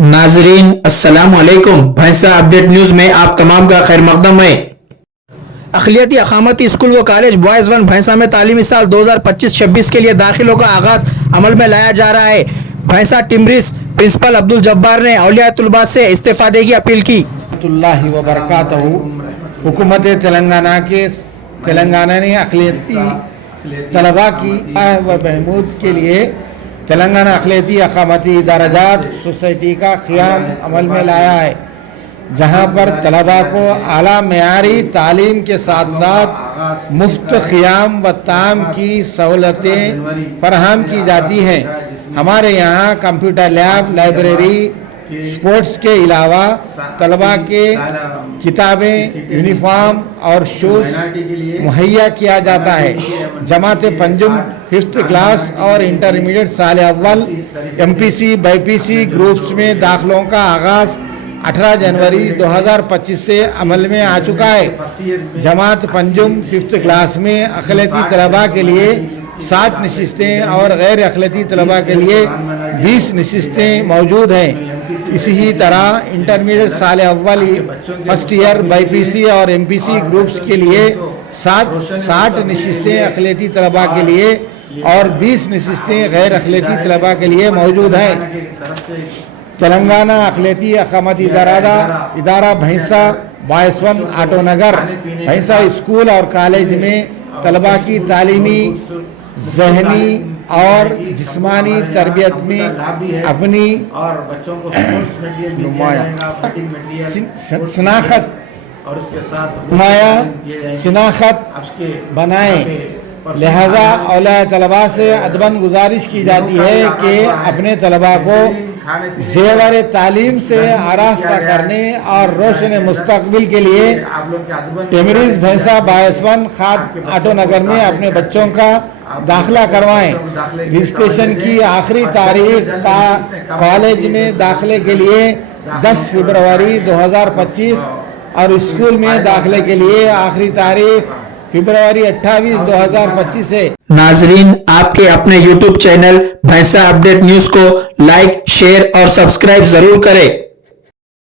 नाजरीन अस्सलाम वालेकुम। भैंसा अपडेट न्यूज़ में आप तमाम का खैर मकदम है। अखिलियती अखामती स्कूल व कॉलेज बॉयज़ 1 भैंसा में तालीमी साल 2025-26 के लिए दाखिलों का आगाज अमल में लाया जा रहा है। भैंसा टिमरिस प्रिंसिपल अब्दुल जब्बार ने औलिया तुलबा से इस्तीफादे की अपील की। व बरकातहू हुकूमत तेलंगाना ने अखिलियती तलबा की व बहमूद के लिए तेलंगाना अखिलियती अखामती दराजात सोसाइटी का क़याम अमल में लाया है, जहां पर तलबा को आला मेयारी तालीम के साथ साथ मुफ्त क़याम व ताम की सहूलतें फराहम की जाती हैं। हमारे यहाँ कंप्यूटर लैब, लाइब्रेरी, स्पोर्ट्स के अलावा तलबा के किताबें, यूनिफॉर्म और शूज़ मुहैया किया जाता है। जमात पंजुम 5th क्लास और इंटरमीडिएट साल अव्वल MPC, BPC ग्रुप्स में दाखिलों का आगाज़ 18 जनवरी 2025 से अमल में आ चुका है। जमात पंजुम 5th क्लास में अखिलियती तलबा के लिए 60 नशिस्तें और गैर अखिलियती तलबा के लिए 20 नशिस्तें मौजूद हैं। इसी तरह इंटरमीडिएट साल अव्वल फर्स्ट ईयर BPC और MPC ग्रुप्स के लिए 60 नशिस्तें अखिलियती तलबा के लिए और 20 नशिस्तें गैर अखिलियती तलबा के लिए मौजूद हैं। तेलंगाना अखिलियती अखामती इदारा भैंसा बॉयज़ 1 आटो नगर भैंसा स्कूल और कॉलेज में तलबा की तालीमी, ज़हनी और जिस्मानी तरबियत में अपनी शिनाख्त बनाएं। लिहाजा औलिया तलबा से अदबन गुजारिश की जाती है कि अपने तलबा को ज़ेवर तालीम से आरास्ता करने और रोशन मुस्तकबिल के लिए टिमरिस भैंसा बॉयज़ 1 खाद आटो नगर में अपने बच्चों का दाखिला करवाएं। रजिस्ट्रेशन की आखिरी तारीख कॉलेज में दाखिले के लिए 10 फरवरी 2025 और स्कूल में दाखिले के लिए आखिरी तारीख फरवरी 28, 2025 है। नाजरीन, आपके अपने YouTube चैनल भैंसा अपडेट न्यूज़ को लाइक, शेयर और सब्सक्राइब जरूर करें।